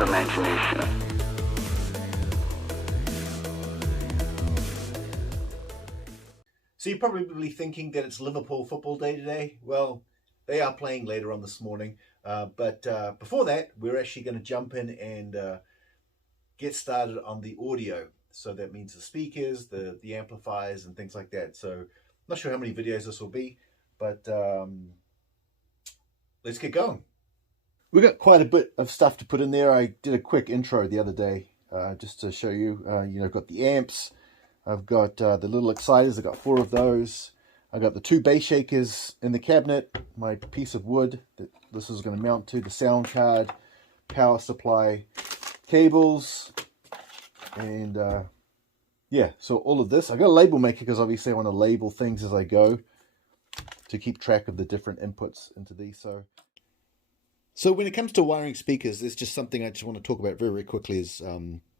of imagination. So you're probably thinking that it's Liverpool football day today. Well, they are playing later on this morning. But before that, we're actually going to jump in and get started on the audio. So that means the speakers, the amplifiers, and things like that. So I'm not sure how many videos this will be, but let's get going. We've got quite a bit of stuff to put in there. I did a quick intro the other day just to show you. I've got the amps. I've got the little exciters. I've got 4 of those. I've got the 2 bass shakers in the cabinet, my piece of wood that this is going to mount to, the sound card, power supply, cables, and yeah, so all of this. I've got a label maker because obviously I want to label things as I go to keep track of the different inputs into these. So when it comes to wiring speakers, there's just something I just want to talk about very, very quickly is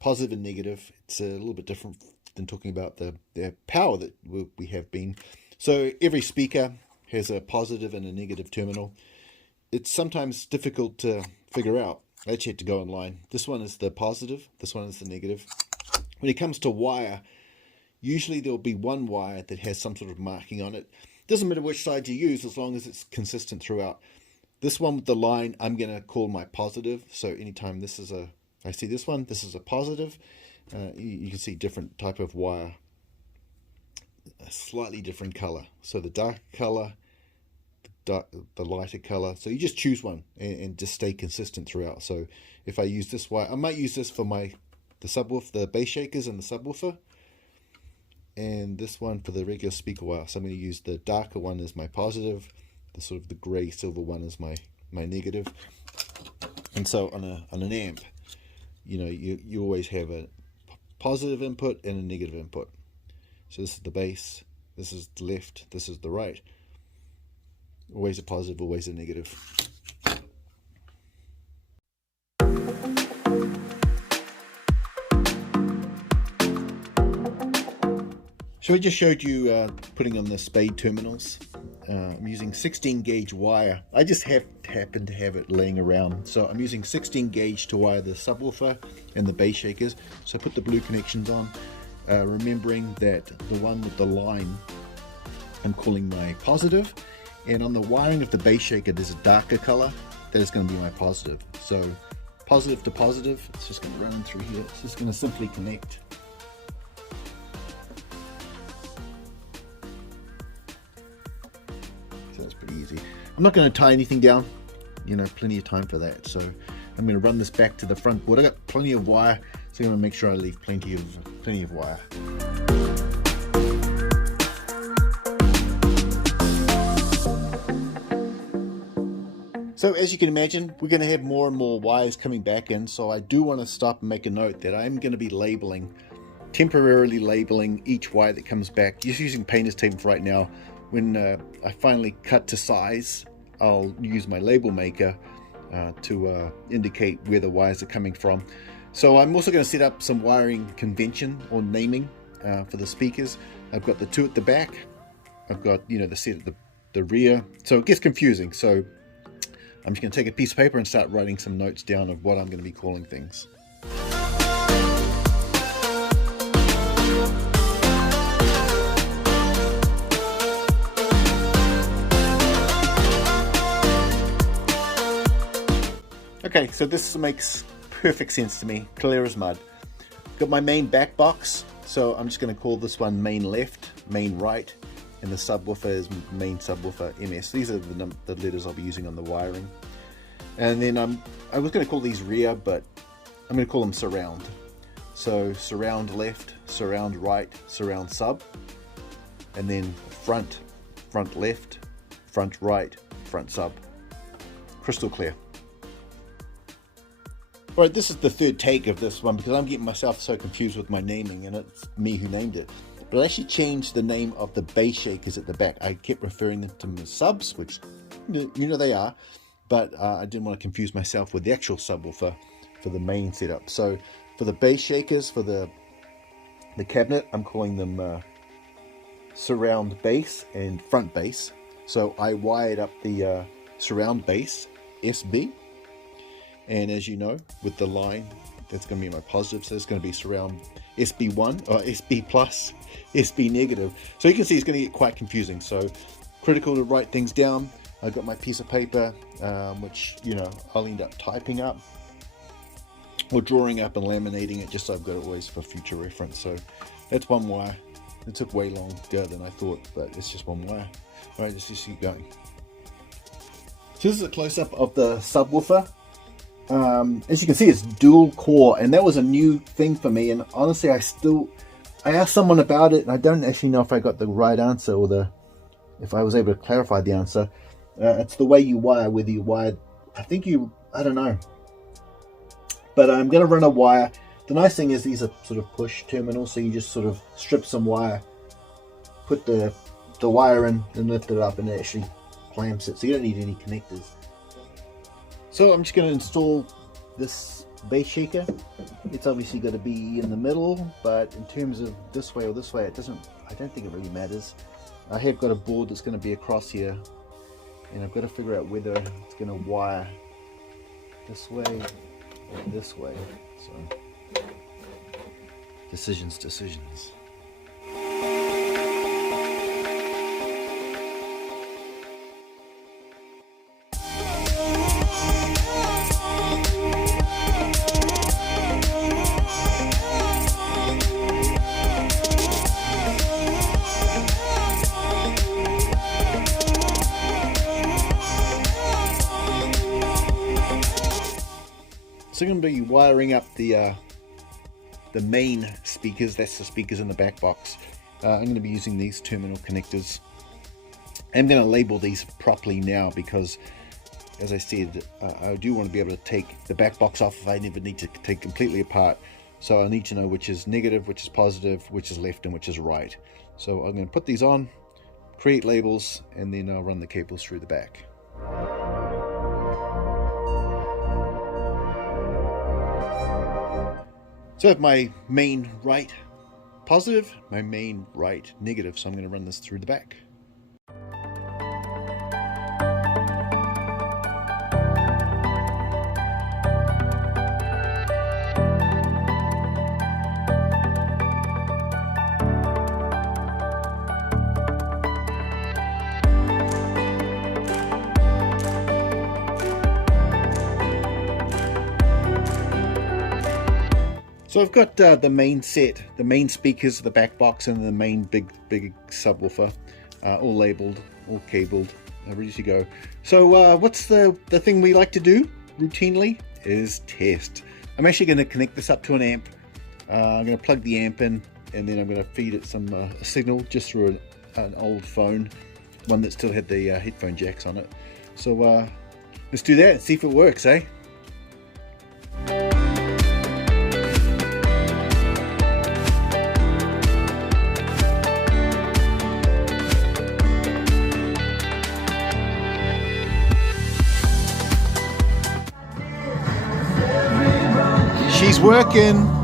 positive and negative. It's a little bit different than talking about the power that we have been. So every speaker has a positive and a negative terminal. It's sometimes difficult to figure out. I actually had to go online. This one is the positive, this one is the negative. When it comes to wire, usually there'll be one wire that has some sort of marking on it. Doesn't matter which side you use as long as it's consistent throughout. This one with the line, I'm going to call my positive. So anytime I see this one, this is a positive. You can see different type of wire, a slightly different color. So the dark color, the lighter color. So you just choose one and just stay consistent throughout. So if I use this wire, I might use this for the subwoofer, the bass shakers and the subwoofer. And this one for the regular speaker wire. So I'm going to use the darker one as my positive. The sort of the gray silver one is my negative. And so on an amp, you always have a positive input and a negative input. So this is the bass, this is the left, this is the right. Always a positive, always a negative. So I just showed you putting on the spade terminals. I'm using 16 gauge wire. I just happen to have it laying around. So I'm using 16 gauge to wire the subwoofer and the bass shakers. So I put the blue connections on, remembering that the one with the line I'm calling my positive. And on the wiring of the bass shaker, there's a darker color. That is going to be my positive. So positive to positive, it's just going to run through here. It's just going to simply connect. That's pretty easy. I'm not going to tie anything down, plenty of time for that. So I'm going to run this back to the front board. I got plenty of wire, so I'm going to make sure I leave plenty of wire. So as you can imagine, we're going to have more and more wires coming back in. So I do want to stop and make a note that I'm going to be temporarily labeling each wire that comes back. Just using painter's tape right now. When I finally cut to size, I'll use my label maker to indicate where the wires are coming from. So I'm also going to set up some wiring convention or naming for the speakers. I've got the 2 at the back. I've got the set at the rear. So it gets confusing. So I'm just going to take a piece of paper and start writing some notes down of what I'm going to be calling things. Okay, so this makes perfect sense to me, clear as mud. Got my main back box, so I'm just going to call this one main left, main right, and the subwoofer is main subwoofer MS. These are the letters I'll be using on the wiring. And then I was going to call these rear, but I'm going to call them surround. So surround left, surround right, surround sub, and then front left, front right, front sub. Crystal clear. Alright, this is the third take of this one because I'm getting myself so confused with my naming, and it's me who named it. But I actually changed the name of the bass shakers at the back. I kept referring them to as subs, which they are, but I didn't want to confuse myself with the actual subwoofer for the main setup. So for the bass shakers, for the cabinet, I'm calling them surround bass and front bass. So I wired up the surround bass SB. And as you know, with the line, that's going to be my positive. So it's going to be surround SB1 or SB plus, SB negative. So you can see it's going to get quite confusing. So critical to write things down. I've got my piece of paper, which, you know, I'll end up typing up or drawing up and laminating it, just so I've got it always for future reference. So that's one wire. It took way longer than I thought, but it's just one wire. All right, let's just keep going. So this is a close-up of the subwoofer. As you can see, it's dual core, and that was a new thing for me. And honestly, I asked someone about it, and I don't actually know if I got the right answer or if I was able to clarify the answer. It's the way you wire, whether you wire, I don't know. But I'm going to run a wire. The nice thing is these are sort of push terminals, so you just sort of strip some wire, put the wire in, and lift it up, and it actually clamps it, so you don't need any connectors. So I'm just going to install this base shaker. It's obviously got to be in the middle, but in terms of this way or this way, I don't think it really matters. I have got a board that's going to be across here, and I've got to figure out whether it's going to wire this way or this way. So decisions. So I'm going to be wiring up the main speakers. That's the speakers in the back box. I'm going to be using these terminal connectors. I'm going to label these properly now because, as I said, I do want to be able to take the back box off if I never need to take completely apart. So I need to know which is negative, which is positive, which is left, and which is right. So I'm going to put these on, create labels, and then I'll run the cables through the back. So I have my main right positive, my main right negative, so I'm going to run this through the back. So I've got the main set, the main speakers, the back box, and the main big subwoofer, all labeled, all cabled, ready to go. So what's the thing we like to do routinely is test. I'm actually going to connect this up to an amp. I'm going to plug the amp in, and then I'm going to feed it some signal just through an old phone, one that still had the headphone jacks on it. So let's do that and see if it works, eh? She's working.